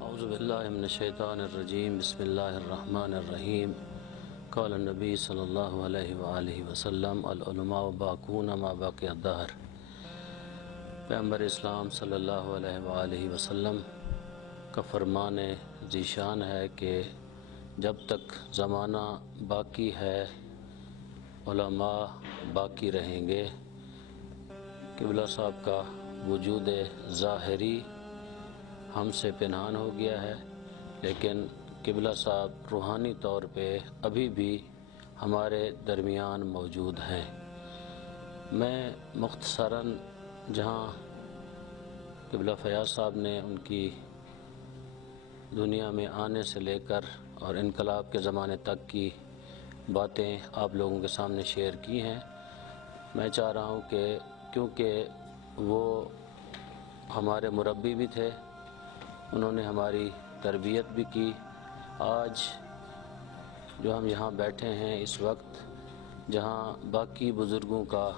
اعوذ باللہ من الشیطان الرجیم، بسم اللہ الرحمن الرحیم۔ قال النبی صلی اللہ علیہ وآلہ وسلم العلماء باقون ما باقی الدہر۔ پیغمبر اسلام صلی اللہ علیہ وآلہ وسلم کا فرمان ذیشان ہے کہ جب تک زمانہ باقی ہے علماء باقی رہیں گے۔ قبلہ صاحب کا وجود ظاہری ہم سے پنہان ہو گیا ہے، لیکن قبلہ صاحب روحانی طور پہ ابھی بھی ہمارے درمیان موجود ہیں۔ میں مختصراً جہاں قبلہ فیاض صاحب نے ان کی دنیا میں آنے سے لے کر اور انقلاب کے زمانے تک کی باتیں آپ لوگوں کے سامنے شیئر کی ہیں، میں چاہ رہا ہوں کہ کیونکہ وہ ہمارے مربی بھی تھے، انہوں نے ہماری تربیت بھی کی۔ آج جو ہم یہاں بیٹھے ہیں اس وقت، جہاں باقی بزرگوں کا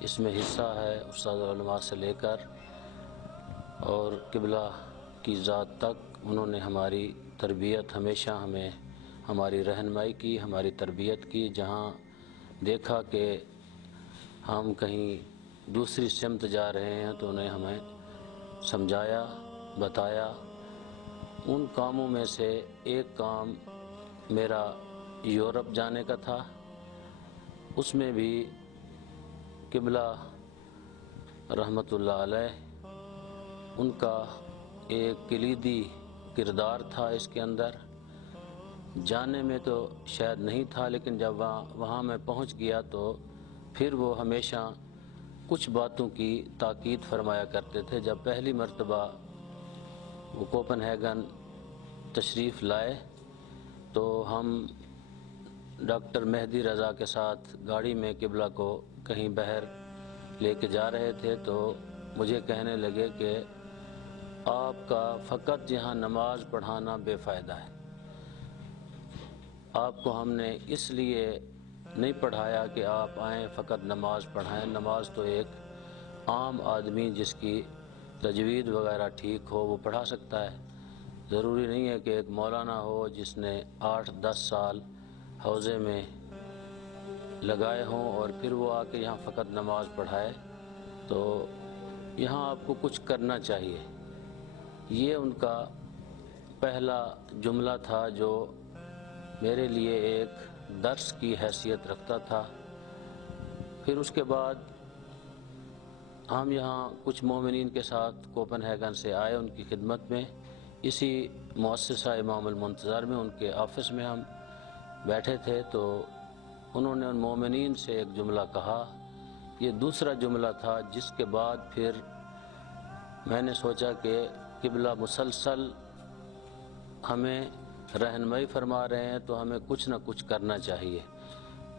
اس میں حصہ ہے، استاد علماء سے لے کر اور قبلہ کی ذات تک، انہوں نے ہماری تربیت ہمیشہ ہماری رہنمائی کی، ہماری تربیت کی۔ جہاں دیکھا کہ ہم کہیں دوسری سمت جا رہے ہیں تو انہیں ہمیں سمجھایا، بتایا۔ ان کاموں میں سے ایک کام میرا یورپ جانے کا تھا، اس میں بھی قبلہ رحمۃ اللہ علیہ ان کا ایک کلیدی کردار تھا اس کے اندر۔ جانے میں تو شاید نہیں تھا، لیکن جب وہاں میں پہنچ گیا تو پھر وہ ہمیشہ کچھ باتوں کی تاکید فرمایا کرتے تھے۔ جب پہلی مرتبہ وہ کوپن ہیگن تشریف لائے تو ہم ڈاکٹر مہدی رضا کے ساتھ گاڑی میں قبلہ کو کہیں باہر لے کے جا رہے تھے، تو مجھے کہنے لگے کہ آپ کا فقط یہاں نماز پڑھانا بے فائدہ ہے۔ آپ کو ہم نے اس لیے نہیں پڑھایا کہ آپ آئیں فقط نماز پڑھائیں۔ نماز تو ایک عام آدمی جس کی تجوید وغیرہ ٹھیک ہو وہ پڑھا سکتا ہے، ضروری نہیں ہے کہ ایک مولانا ہو جس نے 8-10 سال حوزے میں لگائے ہوں اور پھر وہ آ کے یہاں فقط نماز پڑھائے۔ تو یہاں آپ کو کچھ کرنا چاہیے۔ یہ ان کا پہلا جملہ تھا جو میرے لیے ایک درس کی حیثیت رکھتا تھا۔ پھر اس کے بعد ہم یہاں کچھ مومنین کے ساتھ کوپن ہیگن سے آئے ان کی خدمت میں، اسی مؤسسہ امام المنتظر میں ان کے آفس میں ہم بیٹھے تھے، تو انہوں نے ان مومنین سے ایک جملہ کہا۔ یہ دوسرا جملہ تھا جس کے بعد پھر میں نے سوچا کہ قبلہ مسلسل ہمیں رہنمائی فرما رہے ہیں تو ہمیں کچھ نہ کچھ کرنا چاہیے۔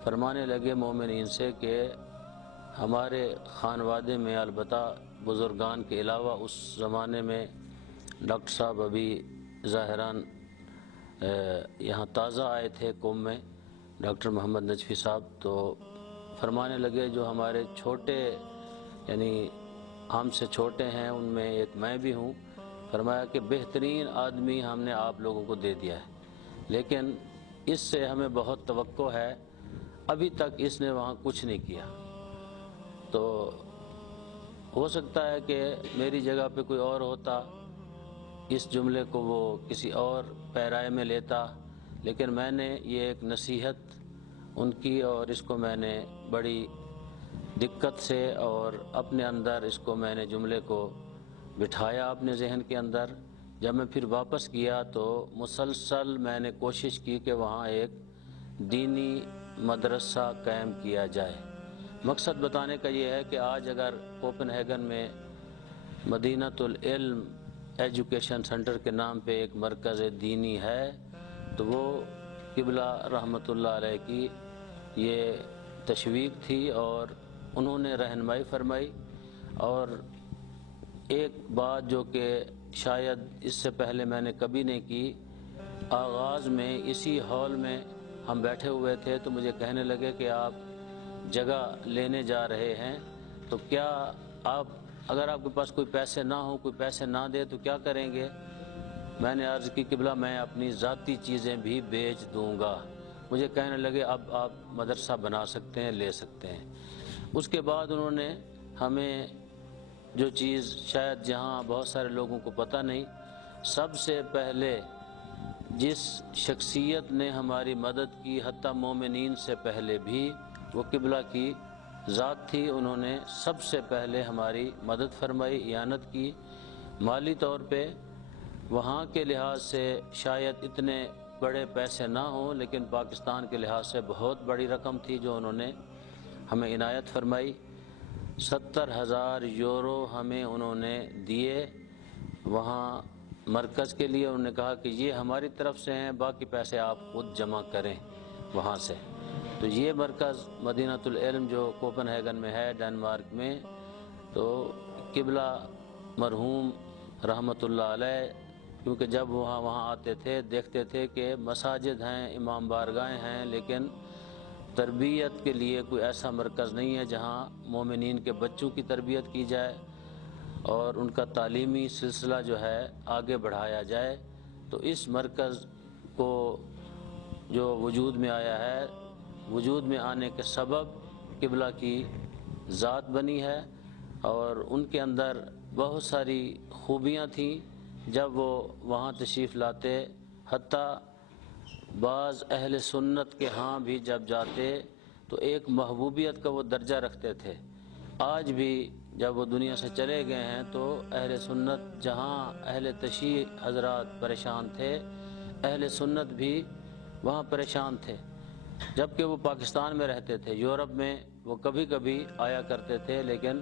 فرمانے لگے مومنین سے کہ ہمارے خانوادے میں البتہ بزرگان کے علاوہ اس زمانے میں ڈاکٹر صاحب ابھی ظاہراً یہاں تازہ آئے تھے قوم میں، ڈاکٹر محمد نجفی صاحب، تو فرمانے لگے جو ہمارے چھوٹے یعنی ہم سے چھوٹے ہیں ان میں ایک میں بھی ہوں، فرمایا کہ بہترین آدمی ہم نے آپ لوگوں کو دے دیا ہے، لیکن اس سے ہمیں بہت توقع ہے، ابھی تک اس نے وہاں کچھ نہیں کیا۔ تو ہو سکتا ہے کہ میری جگہ پہ کوئی اور ہوتا، اس جملے کو وہ کسی اور پیرائے میں لیتا، لیکن میں نے یہ ایک نصیحت ان کی اور اس کو میں نے بڑی دقت سے اور اپنے اندر اس کو میں نے جملے کو بٹھایا اپنے ذہن کے اندر۔ جب میں پھر واپس گیا تو مسلسل میں نے کوشش کی کہ وہاں ایک دینی مدرسہ قائم کیا جائے۔ مقصد بتانے کا یہ ہے کہ آج اگر کوپن ہیگن میں مدینۃ العلم ایجوکیشن سینٹر کے نام پہ ایک مرکز دینی ہے تو وہ قبلہ رحمۃ اللہ علیہ کی یہ تشویق تھی اور انہوں نے رہنمائی فرمائی۔ اور ایک بات جو کہ شاید اس سے پہلے میں نے کبھی نہیں کی، آغاز میں اسی ہال میں ہم بیٹھے ہوئے تھے تو مجھے کہنے لگے کہ آپ جگہ لینے جا رہے ہیں تو کیا آپ اگر آپ کے پاس کوئی پیسے نہ ہوں، کوئی پیسے نہ دے تو کیا کریں گے؟ میں نے عرض کی قبلہ میں اپنی ذاتی چیزیں بھی بیچ دوں گا۔ مجھے کہنے لگے اب آپ مدرسہ بنا سکتے ہیں، لے سکتے ہیں۔ اس کے بعد انہوں نے ہمیں جو چیز شاید جہاں بہت سارے لوگوں کو پتہ نہیں، سب سے پہلے جس شخصیت نے ہماری مدد کی حتیٰ مومنین سے پہلے بھی، وہ قبلہ کی ذات تھی۔ انہوں نے سب سے پہلے ہماری مدد فرمائی، اعانت کی مالی طور پہ۔ وہاں کے لحاظ سے شاید اتنے بڑے پیسے نہ ہوں، لیکن پاکستان کے لحاظ سے بہت بڑی رقم تھی جو انہوں نے ہمیں عنایت فرمائی۔ 70,000 یورو ہمیں انہوں نے دیے وہاں مرکز کے لیے۔ انہوں نے کہا کہ یہ ہماری طرف سے ہیں، باقی پیسے آپ خود جمع کریں وہاں سے۔ تو یہ مرکز مدینہ العلم جو کوپن ہیگن میں ہے، ڈنمارک میں، تو قبلہ مرحوم رحمۃ اللہ علیہ، کیونکہ جب وہاں آتے تھے دیکھتے تھے کہ مساجد ہیں، امام بارگاہیں ہیں، لیکن تربیت کے لیے کوئی ایسا مرکز نہیں ہے جہاں مومنین کے بچوں کی تربیت کی جائے اور ان کا تعلیمی سلسلہ جو ہے آگے بڑھایا جائے۔ تو اس مرکز کو جو وجود میں آیا ہے، وجود میں آنے کے سبب قبلہ کی ذات بنی ہے، اور ان کے اندر بہت ساری خوبیاں تھیں جب وہ وہاں تشریف لاتے۔ حتیٰ بعض اہل سنت کے ہاں بھی جب جاتے تو ایک محبوبیت کا وہ درجہ رکھتے تھے۔ آج بھی جب وہ دنیا سے چلے گئے ہیں تو اہل سنت جہاں اہل تشیع حضرات پریشان تھے، اہل سنت بھی وہاں پریشان تھے، جبکہ وہ پاکستان میں رہتے تھے۔ یورپ میں وہ کبھی کبھی آیا کرتے تھے، لیکن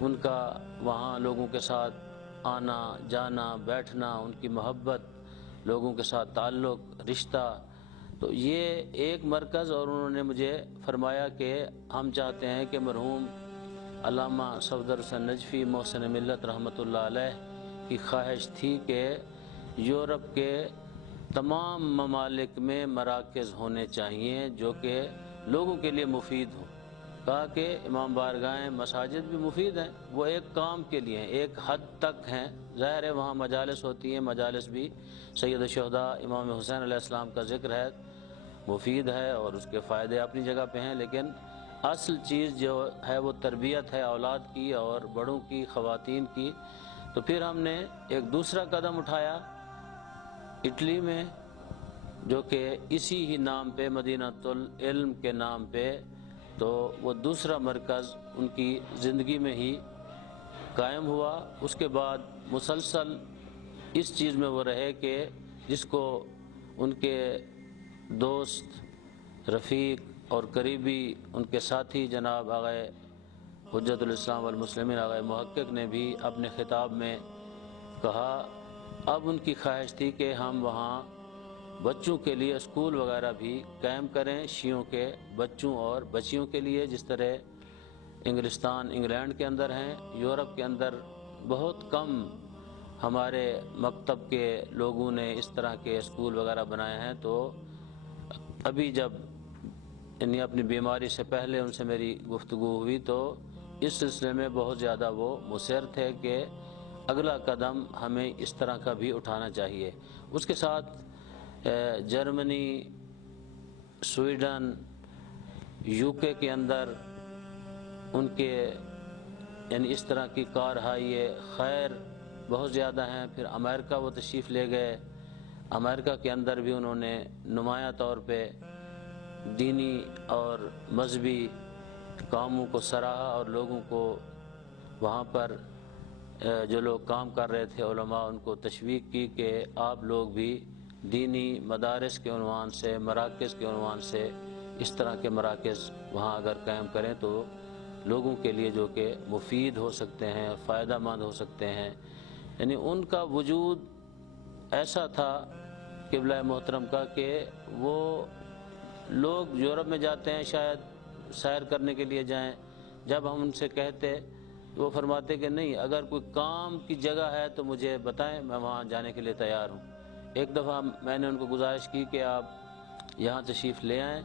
ان کا وہاں لوگوں کے ساتھ آنا جانا، بیٹھنا، ان کی محبت، لوگوں کے ساتھ تعلق، رشتہ، تو یہ ایک مرکز۔ اور انہوں نے مجھے فرمایا کہ ہم چاہتے ہیں کہ مرحوم علامہ صفدر حسین نجفی محسن ملت رحمۃ اللہ علیہ کی خواہش تھی کہ یورپ کے تمام ممالک میں مراکز ہونے چاہیے جو کہ لوگوں کے لیے مفید ہوں۔ کہا کہ امام بارگاہیں، مساجد بھی مفید ہیں، وہ ایک کام کے لیے ہیں، ایک حد تک ہیں۔ ظاہر ہے وہاں مجالس ہوتی ہیں، مجالس بھی سید الشہداء امام حسین علیہ السلام کا ذکر ہے، مفید ہے اور اس کے فائدے اپنی جگہ پہ ہیں، لیکن اصل چیز جو ہے وہ تربیت ہے اولاد کی اور بڑوں کی، خواتین کی۔ تو پھر ہم نے ایک دوسرا قدم اٹھایا اٹلی میں، جو کہ اسی ہی نام پہ، مدینہ العلم کے نام پہ، تو وہ دوسرا مرکز ان کی زندگی میں ہی قائم ہوا۔ اس کے بعد مسلسل اس چیز میں وہ رہے کہ جس کو ان کے دوست، رفیق اور قریبی ان کے ساتھی جناب آغا حجت الاسلام والمسلمین آغا محقق نے بھی اپنے خطاب میں کہا۔ اب ان کی خواہش تھی کہ ہم وہاں بچوں کے لیے اسکول وغیرہ بھی قائم کریں، شیعوں کے بچوں اور بچیوں کے لیے، جس طرح انگلستان، انگلینڈ کے اندر ہیں۔ یورپ کے اندر بہت کم ہمارے مکتب کے لوگوں نے اس طرح کے اسکول وغیرہ بنائے ہیں۔ تو ابھی جب انہیں اپنی بیماری سے پہلے ان سے میری گفتگو ہوئی تو اس سلسلے میں بہت زیادہ وہ مصر تھے کہ اگلا قدم ہمیں اس طرح کا بھی اٹھانا چاہیے۔ اس کے ساتھ جرمنی، سویڈن، UK کے اندر ان کے یعنی اس طرح کی کارہائی خیر بہت زیادہ ہیں۔ پھر امریکہ وہ تشریف لے گئے، امریکہ کے اندر بھی انہوں نے نمایاں طور پہ دینی اور مذہبی کاموں کو سراہا اور لوگوں کو وہاں پر جو لوگ کام کر رہے تھے علماء، ان کو تشویق کی کہ آپ لوگ بھی دینی مدارس کے عنوان سے، مراکز کے عنوان سے اس طرح کے مراکز وہاں اگر قائم کریں تو لوگوں کے لیے جو کہ مفید ہو سکتے ہیں، فائدہ مند ہو سکتے ہیں۔ یعنی ان کا وجود ایسا تھا قبلہ محترم کا کہ وہ لوگ یورپ میں جاتے ہیں، شاید سیر کرنے کے لیے جائیں، جب ہم ان سے کہتے وہ فرماتے کہ نہیں، اگر کوئی کام کی جگہ ہے تو مجھے بتائیں، میں وہاں جانے کے لیے تیار ہوں۔ ایک دفعہ میں نے ان کو گزارش کی کہ آپ یہاں تشریف لے آئیں،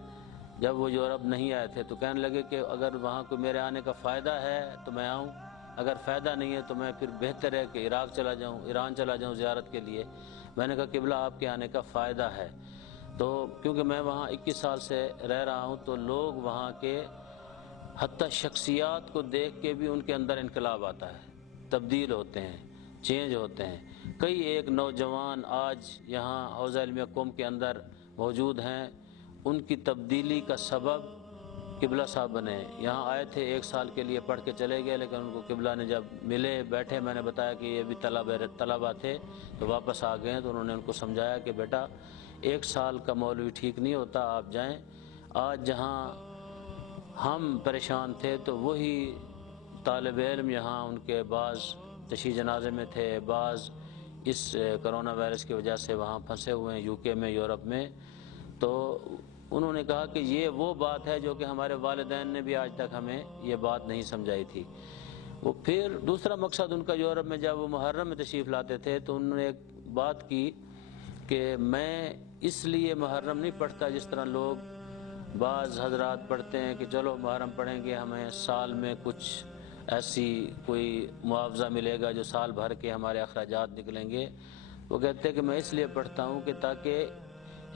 جب وہ یورپ نہیں آئے تھے تو کہنے لگے کہ اگر وہاں کوئی میرے آنے کا فائدہ ہے تو میں آؤں۔ اگر فائدہ نہیں ہے تو میں پھر بہتر ہے کہ عراق چلا جاؤں، ایران چلا جاؤں زیارت کے لیے۔ میں نے کہا قبلہ آپ کے آنے کا فائدہ ہے، تو کیونکہ میں وہاں 21 سال سے رہ رہا ہوں، تو لوگ وہاں کے حتیٰ شخصیات کو دیکھ کے بھی ان کے اندر انقلاب آتا ہے، تبدیل ہوتے ہیں، چینج ہوتے ہیں۔ کئی ایک نوجوان آج یہاں حوزہ علمیہ قوم کے اندر موجود ہیں، ان کی تبدیلی کا سبب قبلہ صاحب بنے۔ یہاں آئے تھے 1 سال کے لیے، پڑھ کے چلے گئے، لیکن ان کو قبلہ نے جب ملے، بیٹھے، میں نے بتایا کہ یہ بھی طلبہ تھے، تو واپس آ گئے، تو انہوں نے ان کو سمجھایا کہ بیٹا 1 سال کا مولوی ٹھیک نہیں ہوتا، آپ جائیں۔ آج جہاں ہم پریشان تھے تو وہی طالب علم یہاں، ان کے بعض تشییع جنازے میں تھے، بعض اس کرونا وائرس کی وجہ سے وہاں پھنسے ہوئے ہیں، UK میں، یورپ میں۔ تو انہوں نے کہا کہ یہ وہ بات ہے جو کہ ہمارے والدین نے بھی آج تک ہمیں یہ بات نہیں سمجھائی تھی۔ وہ پھر دوسرا مقصد ان کا یورپ میں، جب وہ محرم میں تشریف لاتے تھے تو انہوں نے ایک بات کی کہ میں اس لیے محرم نہیں پڑھتا جس طرح لوگ بعض حضرات پڑھتے ہیں کہ چلو محرم پڑھیں گے، ہمیں سال میں کچھ ایسی کوئی معاوضہ ملے گا جو سال بھر کے ہمارے اخراجات نکلیں گے۔ وہ کہتے ہیں کہ میں اس لیے پڑھتا ہوں کہ تاکہ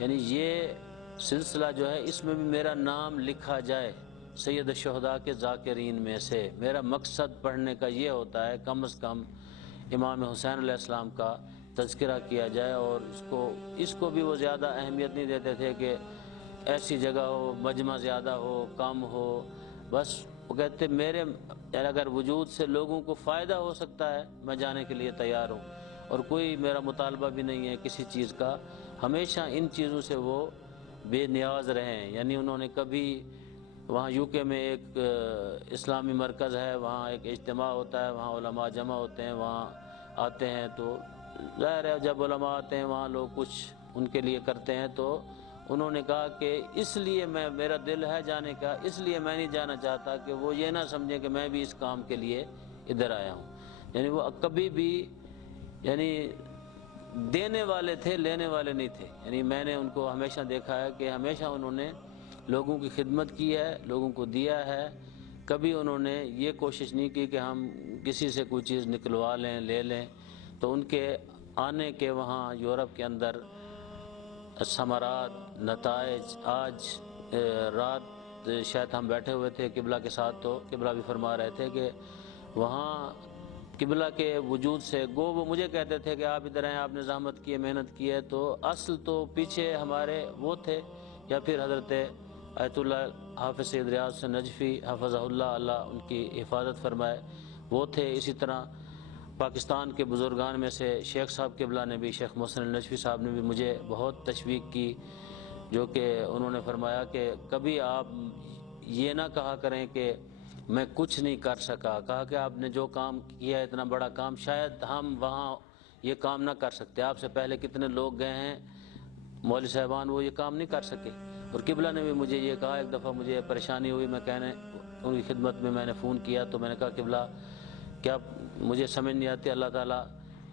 یعنی یہ سلسلہ جو ہے اس میں بھی میرا نام لکھا جائے سید الشہداء کے ذاکرین میں سے۔ میرا مقصد پڑھنے کا یہ ہوتا ہے کم از کم امام حسین علیہ السلام کا تذکرہ کیا جائے، اور اس کو بھی وہ زیادہ اہمیت نہیں دیتے تھے کہ ایسی جگہ ہو، مجمع زیادہ ہو، کم ہو، بس وہ کہتے میرے اگر وجود سے لوگوں کو فائدہ ہو سکتا ہے میں جانے کے لیے تیار ہوں، اور کوئی میرا مطالبہ بھی نہیں ہے کسی چیز کا۔ ہمیشہ ان چیزوں سے وہ بے نیاز رہے ہیں، یعنی انہوں نے کبھی وہاں UK میں ایک اسلامی مرکز ہے، وہاں ایک اجتماع ہوتا ہے، وہاں علماء جمع ہوتے ہیں، وہاں آتے ہیں، تو ظاہر ہے جب علماء آتے ہیں وہاں لوگ کچھ ان کے لیے کرتے ہیں، تو انہوں نے کہا کہ اس لیے میرا دل ہے جانے کا، اس لیے میں نہیں جانا چاہتا کہ وہ یہ نہ سمجھے کہ میں بھی اس کام کے لیے ادھر آیا ہوں۔ یعنی وہ کبھی بھی یعنی دینے والے تھے، لینے والے نہیں تھے۔ یعنی میں نے ان کو ہمیشہ دیکھا ہے کہ ہمیشہ انہوں نے لوگوں کی خدمت کی ہے، لوگوں کو دیا ہے، کبھی انہوں نے یہ کوشش نہیں کی کہ ہم کسی سے کوئی چیز نکلوا لیں، لے لیں۔ تو ان کے آنے کے وہاں یورپ کے اندر ثمرات، نتائج، آج رات شاید ہم بیٹھے ہوئے تھے قبلہ کے ساتھ، تو قبلہ بھی فرما رہے تھے کہ وہاں قبلہ کے وجود سے وہ مجھے کہتے تھے کہ آپ ادھر ہیں، آپ نے زحمت کی ہے، محنت کی ہے، تو اصل تو پیچھے ہمارے وہ تھے، یا پھر حضرت آیت اللہ حافظ سید ریاض سے نجفی حفظہ اللہ، اللہ ان کی حفاظت فرمائے، وہ تھے۔ اسی طرح پاکستان کے بزرگان میں سے شیخ صاحب قبلہ نے بھی، شیخ محسن النجفی صاحب نے بھی مجھے بہت تشویق کی، جو کہ انہوں نے فرمایا کہ کبھی آپ یہ نہ کہا کریں کہ میں کچھ نہیں کر سکا، کہا کہ آپ نے جو کام کیا ہے اتنا بڑا کام، شاید ہم وہاں یہ کام نہ کر سکتے، آپ سے پہلے کتنے لوگ گئے ہیں مولوی صاحبان، وہ یہ کام نہیں کر سکے۔ اور قبلہ نے بھی مجھے یہ کہا، ایک دفعہ مجھے پریشانی ہوئی، میں کہنے ان کی خدمت میں نے فون کیا، تو میں نے کہا قبلہ کیا مجھے سمجھ نہیں آتی اللہ تعالیٰ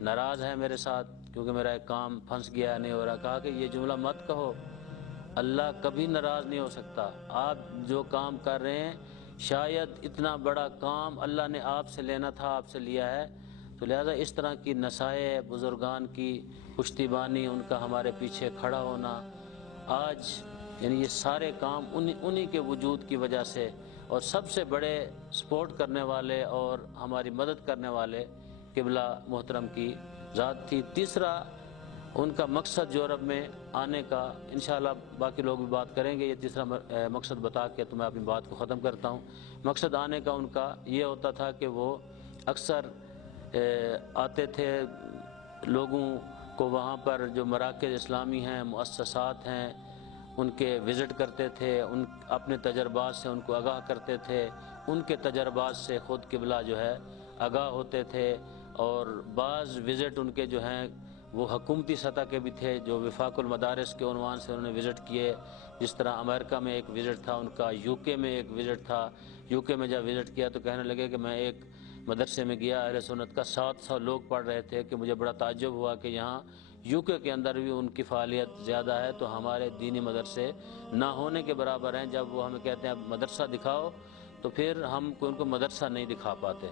ناراض ہے میرے ساتھ کیونکہ میرا ایک کام پھنس گیا ہے، نہیں ہو رہا۔ کہا کہ یہ جملہ مت کہو، اللہ کبھی ناراض نہیں ہو سکتا، آپ جو کام کر رہے ہیں شاید اتنا بڑا کام اللہ نے آپ سے لینا تھا، آپ سے لیا ہے، تو لہذا اس طرح کی نصائح بزرگان کی پشتیبانی، ان کا ہمارے پیچھے کھڑا ہونا، آج یعنی یہ سارے کام انہی کے وجود کی وجہ سے، اور سب سے بڑے سپورٹ کرنے والے اور ہماری مدد کرنے والے قبلہ محترم کی ذات تھی۔ تیسرا ان کا مقصد یورپ میں آنے کا، انشاءاللہ باقی لوگ بھی بات کریں گے، یہ تیسرا مقصد بتا کے تو میں اپنی بات کو ختم کرتا ہوں۔ مقصد آنے کا ان کا یہ ہوتا تھا کہ وہ اکثر آتے تھے، لوگوں کو وہاں پر جو مراکز اسلامی ہیں، مؤسسات ہیں، ان کے وزٹ کرتے تھے، ان اپنے تجربات سے ان کو آگاہ کرتے تھے، ان کے تجربات سے خود قبلہ جو ہے آگاہ ہوتے تھے، اور بعض وزٹ ان کے جو ہیں وہ حکومتی سطح کے بھی تھے، جو وفاق المدارس کے عنوان سے انہوں نے وزٹ کیے، جس طرح امریکہ میں ایک وزٹ تھا ان کا، UK میں ایک وزٹ تھا۔ UK میں جب وزٹ کیا تو کہنے لگے کہ میں ایک مدرسے میں گیا اہل سنت کا، 700 لوگ پڑھ رہے تھے، کہ مجھے بڑا تعجب ہوا کہ یہاں UK کے اندر بھی ان کی فعالیت زیادہ ہے، تو ہمارے دینی مدرسے نہ ہونے کے برابر ہیں۔ جب وہ ہمیں کہتے ہیں اب مدرسہ دکھاؤ، تو پھر ہم ان کو مدرسہ نہیں دکھا پاتے۔